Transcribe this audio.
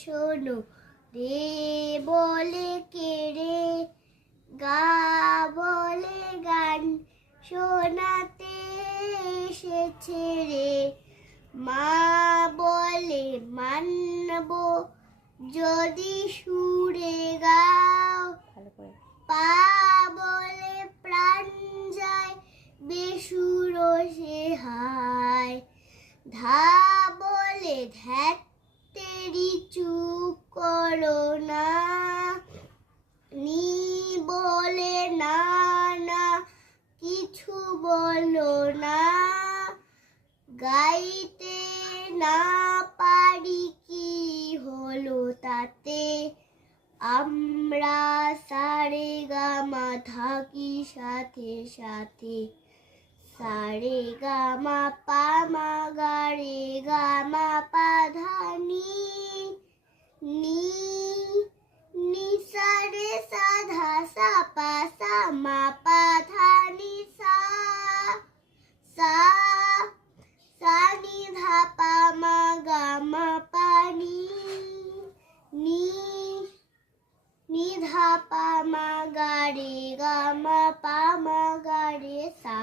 শোনো রে বলে কেড়ে গা বলে গান শোনাতে এসেছে রে মা বলে মানবো যদি সুরে গাও পা বলে প্রাণ যায় বেসুর সে হায় ধা বলে ধ্যাত তেরি চুপ করো না নি বলে না না কিছু বলো না গাইতে না পারি কি হলো তাতে আমরা সারে গামা থাকি সাথে সাথে সারে গামা পামা গারে গামা পাধানি নি নি সারে সাধা সা পা সা মা পাধানি সা সা সা নি ধা পা মা গা মা পা নি নি ধা পা মা গা রে গা মা পা মা গা রে সা।